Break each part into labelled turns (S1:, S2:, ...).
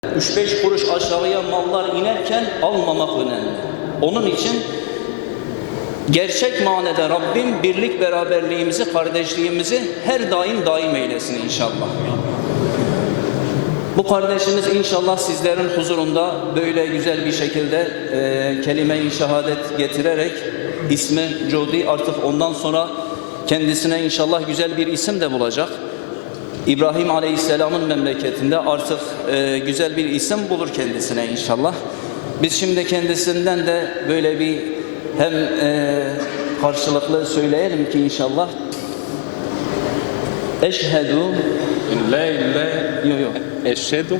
S1: 3-5 kuruş aşağıya mallar inerken almamak önemli. Onun için gerçek manada Rabbim birlik beraberliğimizi, kardeşliğimizi her daim eylesin inşallah. Bu kardeşimiz inşallah sizlerin huzurunda böyle güzel bir şekilde kelime-i şehadet getirerek ismi Jody, artık ondan sonra kendisine inşallah güzel bir isim de bulacak. İbrahim Aleyhisselam'ın memleketinde artık güzel bir isim bulur kendisine inşallah. Biz şimdi kendisinden de böyle bir hem karşılıklı söyleyelim ki inşallah. Eşhedü
S2: La ilahe
S1: yok.
S2: Eşhedü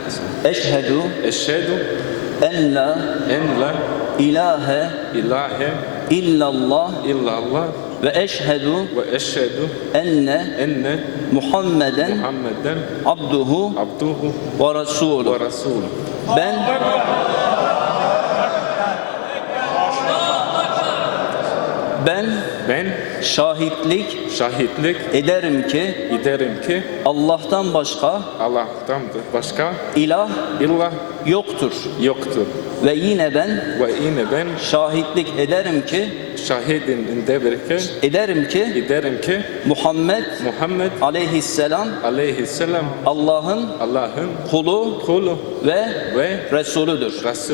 S1: Eşhedü en la ilahe illallah ve eşhedü enne Muhammeden abduhu ve rasuluhu. Ben şahitlik ederim ki Allah'tan başka ilah yoktur. Ve yine ben şahitlik ederim ki Muhammed aleyhisselam Allah'ın kulu ve Resulüdür.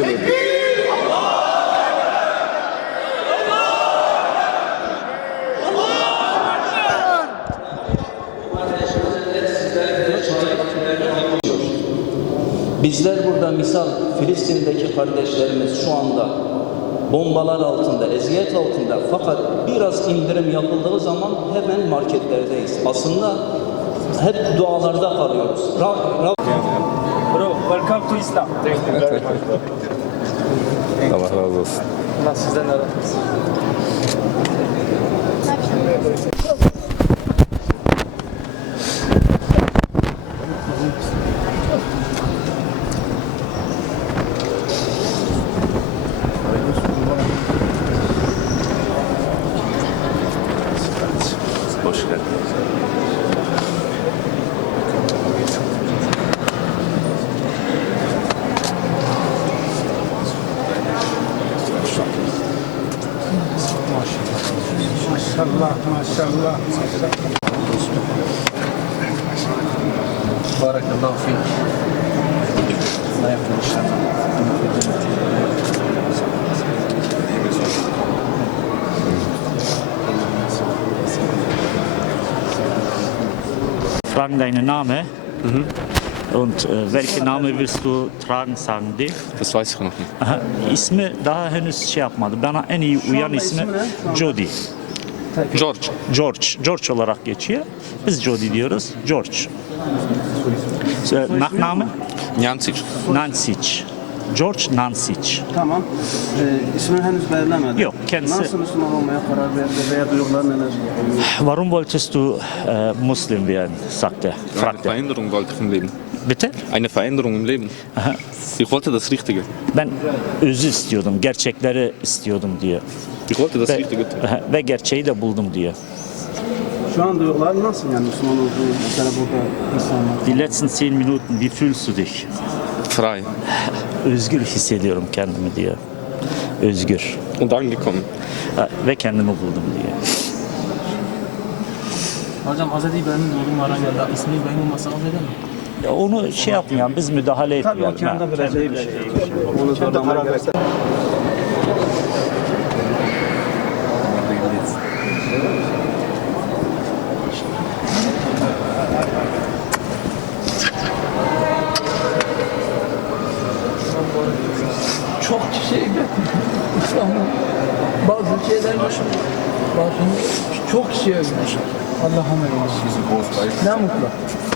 S1: Bizler burada misal Filistin'deki kardeşlerimiz şu anda bombalar altında, eziyet altında, fakat biraz indirim yapıldığı zaman hemen marketlerdeyiz. Aslında hep dualarda kalıyoruz.
S3: Bro, welcome to Islam.
S2: Allah razı olsun.
S3: Allah sizden de razı olsun.
S2: Hoş geldiniz.
S3: Maşallah. Barakallahu fik. Allah yapın inşallah.
S4: Fragen deinen Namen und welchen Namen willst du tragen, sagen die.
S2: Das weiß ich noch nicht.
S4: Aha, ismi daha henüz şey yapmadı. Bana en iyi uyan ismi Jody. George olarak geçiyor. Biz Jody diyoruz. George. Nachname? Nancic. George Nancic.
S5: Tamam. İsmini henüz belirlemedi.
S4: Yok, kendisi.
S5: Nasıl Müslüman olmaya karar verdi veya duygular neler?
S4: Warum wolltest du Muslim werden, sagte,
S2: Eine
S4: fragte.
S2: Veränderung wollte ich im Leben.
S4: Bitte?
S2: Eine Veränderung im Leben.
S4: Aha.
S2: Ich wollte das Richtige.
S4: Ben özü istiyordum, gerçekleri istiyordum diyor.
S2: Ich wollte das
S4: Ve,
S2: Richtige tun.
S4: ve gerçeği de buldum diyor.
S5: Şu an duygular nasıl yani Müslüman olduğu mesela burada insanlar?
S4: Die letzten 10 Minuten, wie fühlst du dich?
S2: Frei
S4: Özgür hissediyorum kendimi diyor. Özgür.
S2: und angekommen.
S4: Ve kendimi buldum diyor.
S3: Hocam Hz. İbrahim'in doğduğu Maranga'da ismi İbrahim olmasa affeder mi?
S4: Ya onu şey yapmayan, biz müdahale
S5: Tabii o
S4: etmeyelim.
S5: kendi vereceği bir şey. Onu da karar verse.
S6: Çok şey İslam'ın bazı şeyler bazı çok şey Allah'ım eylesin. Ne mutlu.